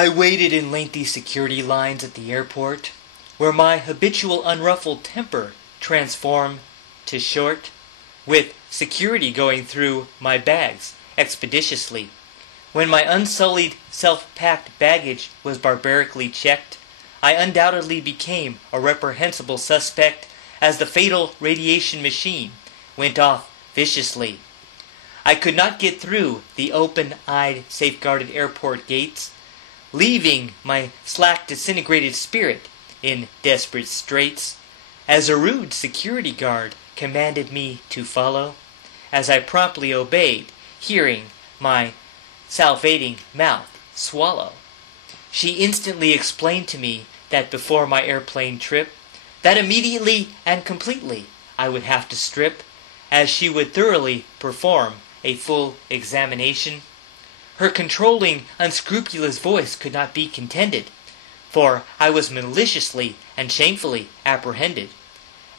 I waited in lengthy security lines at the airport, where my habitual unruffled temper transformed to short, with security going through my bags expeditiously. When my unsullied, self-packed baggage was barbarically checked, I undoubtedly became a reprehensible suspect as the fatal radiation machine went off viciously. I could not get through the open-eyed, safeguarded airport gates, leaving my slack, disintegrated spirit in desperate straits, as a rude security guard commanded me to follow, as I promptly obeyed, hearing my salivating mouth swallow. She instantly explained to me that before my airplane trip, that immediately and completely I would have to strip, as she would thoroughly perform a full examination. Her controlling, unscrupulous voice could not be contended, for I was maliciously and shamefully apprehended,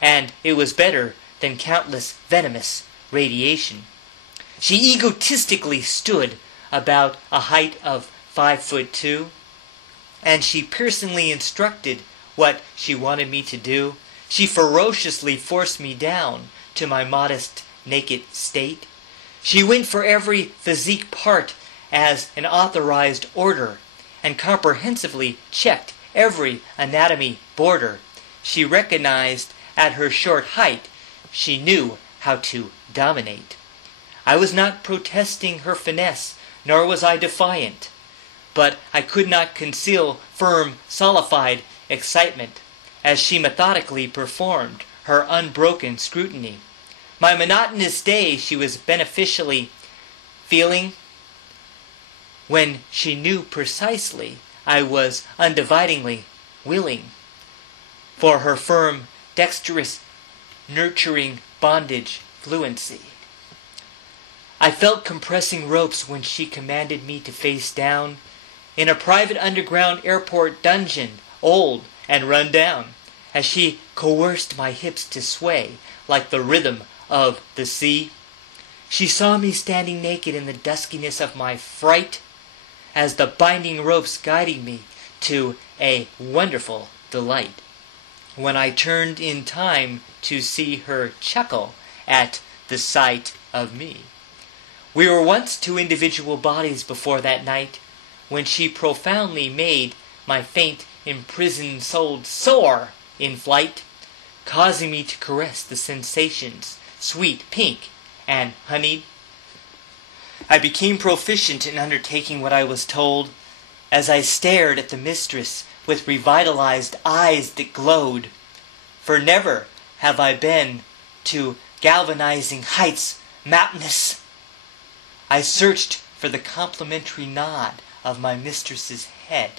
and it was better than countless venomous radiation. She egotistically stood about a height of 5'2", and she piercingly instructed what she wanted me to do. She ferociously forced me down to my modest, naked state. She went for every physique part as an authorized order, and comprehensively checked every anatomy border. She recognized at her short height she knew how to dominate. I was not protesting her finesse, nor was I defiant, but I could not conceal firm, solidified excitement as she methodically performed her unbroken scrutiny. My monotonous day she was beneficially feeling when she knew precisely I was undividingly willing for her firm, dexterous, nurturing bondage fluency. I felt compressing ropes when she commanded me to face down in a private underground airport dungeon, old and run down, as she coerced my hips to sway like the rhythm of the sea. She saw me standing naked in the duskiness of my fright, as the binding ropes guiding me to a wonderful delight, when I turned in time to see her chuckle at the sight of me. We were once two individual bodies before that night, when she profoundly made my faint, imprisoned soul soar in flight, causing me to caress the sensations, sweet, pink, and honeyed. I became proficient in undertaking what I was told, as I stared at the mistress with revitalized eyes that glowed. For never have I been to galvanizing heights mountainous. I searched for the complimentary nod of my mistress's head,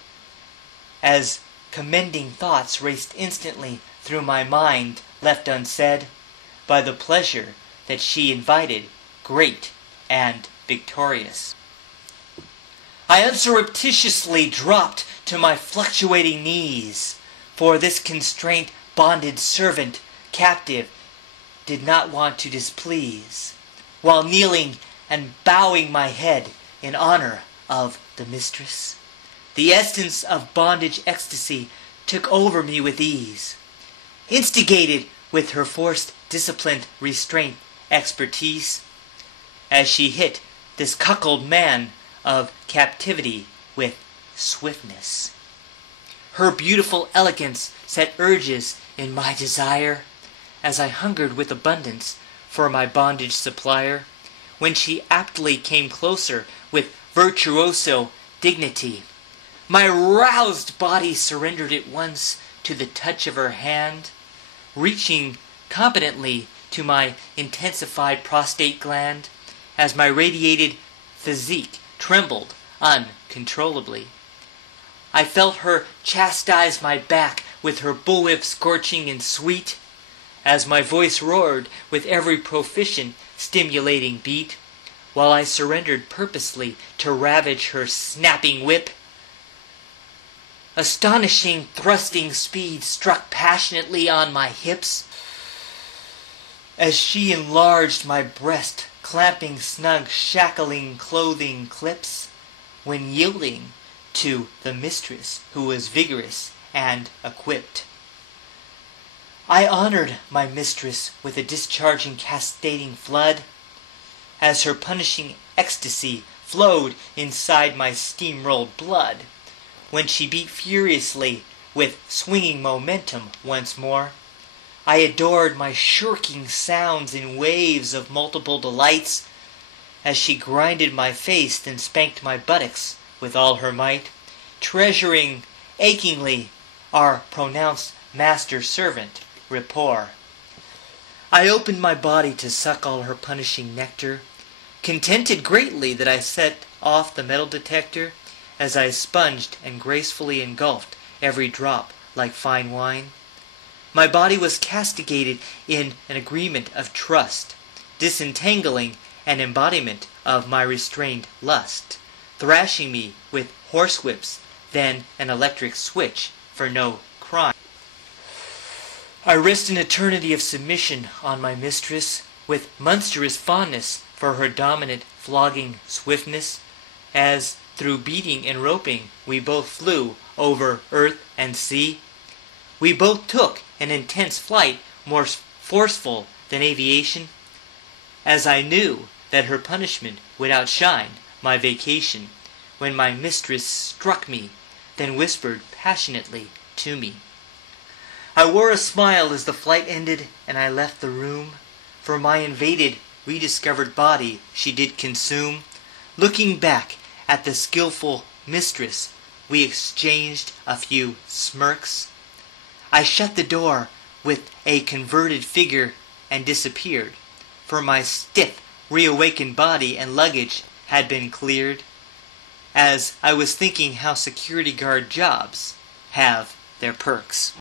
as commending thoughts raced instantly through my mind, left unsaid by the pleasure that she invited, great and victorious. I unsurreptitiously dropped to my fluctuating knees, for this constraint bonded servant captive did not want to displease, while kneeling and bowing my head in honor of the mistress. The essence of bondage ecstasy took over me with ease, instigated with her forced, disciplined restraint expertise, as she hit this cuckold man of captivity with swiftness. Her beautiful elegance set urges in my desire, as I hungered with abundance for my bondage supplier, when she aptly came closer with virtuoso dignity. My roused body surrendered at once to the touch of her hand, reaching competently to my intensified prostate gland, as my radiated physique trembled uncontrollably. I felt her chastise my back with her bullwhip scorching and sweet, as my voice roared with every proficient stimulating beat, while I surrendered purposely to ravage her snapping whip. Astonishing thrusting speed struck passionately on my hips, as she enlarged my breast, clamping snug shackling clothing clips, when yielding to the mistress who was vigorous and equipped. I honored my mistress with a discharging cascading flood, as her punishing ecstasy flowed inside my steamrolled blood, when she beat furiously with swinging momentum once more. I adored my shirking sounds in waves of multiple delights, as she grinded my face then spanked my buttocks with all her might, treasuring achingly our pronounced master-servant rapport. I opened my body to suck all her punishing nectar, contented greatly that I set off the metal detector, as I sponged and gracefully engulfed every drop like fine wine. My body was castigated in an agreement of trust, disentangling an embodiment of my restrained lust, thrashing me with horsewhips, then an electric switch for no crime. I risked an eternity of submission on my mistress, with monstrous fondness for her dominant flogging swiftness, as through beating and roping we both flew over earth and sea. We both took an intense flight more forceful than aviation, as I knew that her punishment would outshine my vacation, when my mistress struck me, then whispered passionately to me. I wore a smile as the flight ended and I left the room, for my invaded, rediscovered body she did consume. Looking back at the skillful mistress, we exchanged a few smirks. I shut the door with a converted figure and disappeared, for my stiff, reawakened body and luggage had been cleared, as I was thinking how security guard jobs have their perks.